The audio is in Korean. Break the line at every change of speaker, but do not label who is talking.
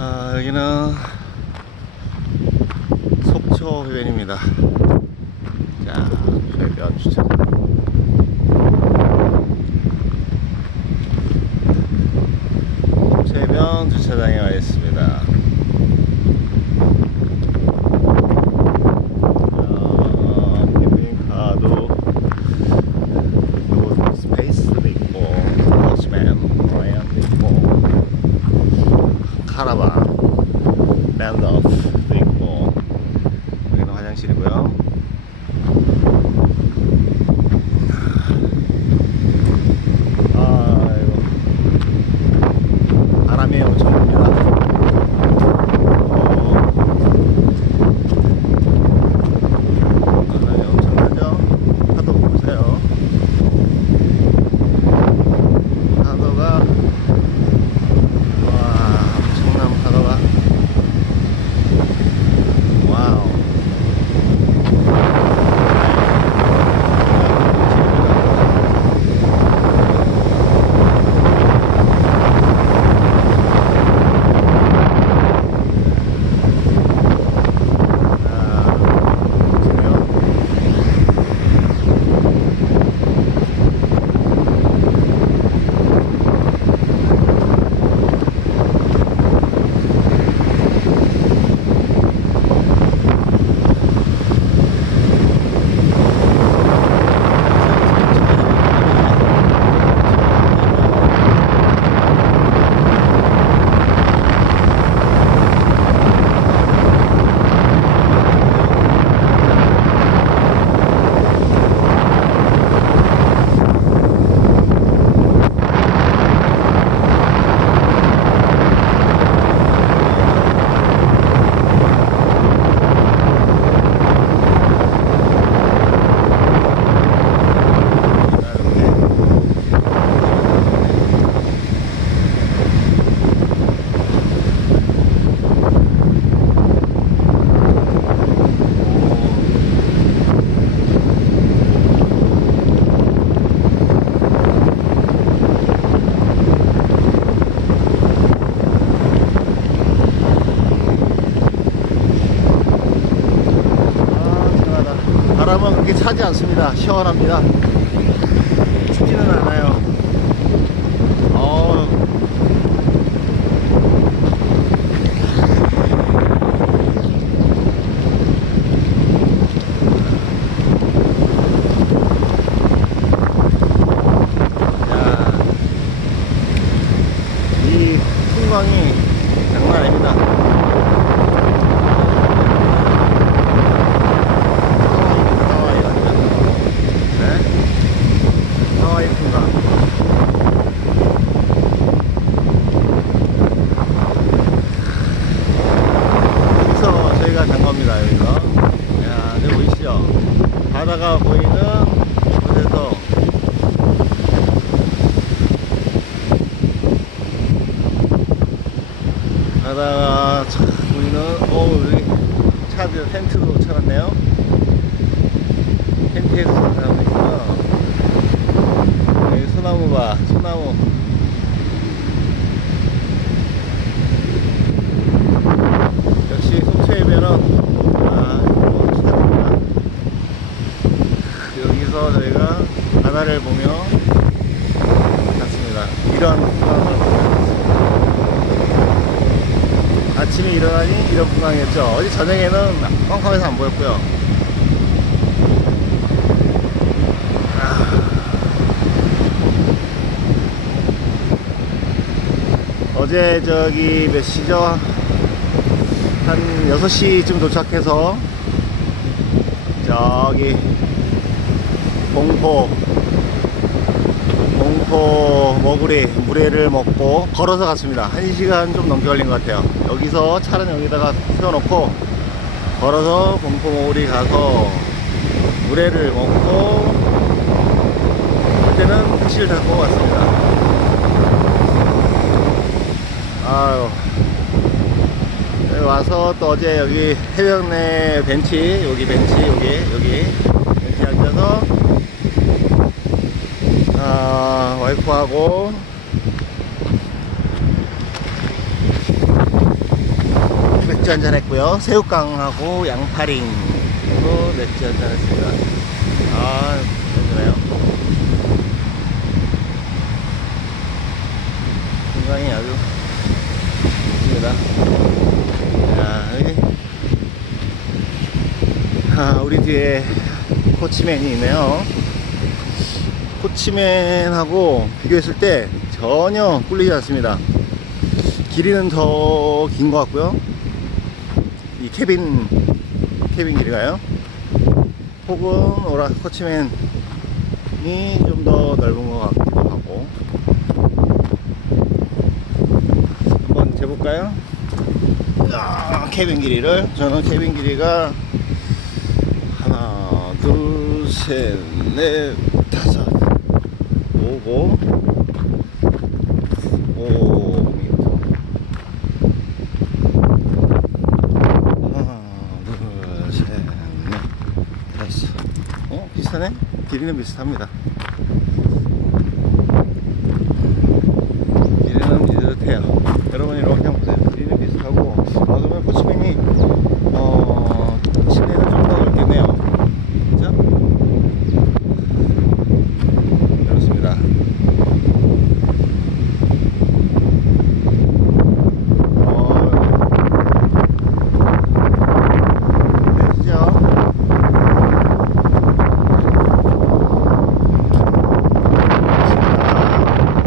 아, 여기는 속초 해변입니다. 자, 해변 주차장. 해변 주차장에 와 있습니다. 바람은 그렇게 차지 않습니다. 시원합니다. 춥지는 않아요. 어 야, 이 풍광이 장난 아닙니다. 하와이 같다. 네? 하와이 풍광. 여기서 저희가 간 겁니다, 여기서. 야, 저기 보이시죠? 바다가 보이는 곳에서 바다가 참 보이는, 어 여기 차들 텐트도 쳐놨네요. 텐트에서 사는 사람도 있구나. 여기 소나무 봐, 소나무. 역시 속초해변은, 아, 이거 최고입니다. 여기서 저희가 바다를 보며 갔습니다. 이런 풍광을 보며 아침에 일어나니 이런 풍광이었죠. 어제 저녁에는 깜깜해서 안 보였고요. 어제 저기 몇 시죠? 한 6시쯤 도착해서 저기 공포 공포 머구리 물회를 먹고 걸어서 갔습니다. 1시간 좀 넘게 걸린 것 같아요. 여기서 차는 여기다가 세워놓고 걸어서 공포 머구리 가서 물회를 먹고 그때는 택시를 타고 왔습니다. 아유. 와서 또 어제 여기 해변에 벤치, 여기 벤치, 여기, 여기 벤치 앉아서 아, 와이프하고 맥주 한잔 했고요. 새우깡하고 양파링으로 맥주 한잔 했습니다. 아, 괜찮아요. 건강이 아주 좋습니다. 자, 여기. 아, 우리 뒤에 코치맨이 있네요. 코치맨하고 비교했을 때 전혀 꿀리지 않습니다. 길이는 더 긴 것 같고요. 이 캐빈, 캐빈 길이가요. 혹은 오라 코치맨이 좀 더 넓은 것 같기도 하고. 한번 재볼까요? 아, 캐빈 길이를. 저는 캐빈 길이가 하나, 둘, 셋, 넷, 다섯, 오고, 오. 하나, 둘, 셋, 넷, 다섯. 어, 비슷하네? 길이는 비슷합니다.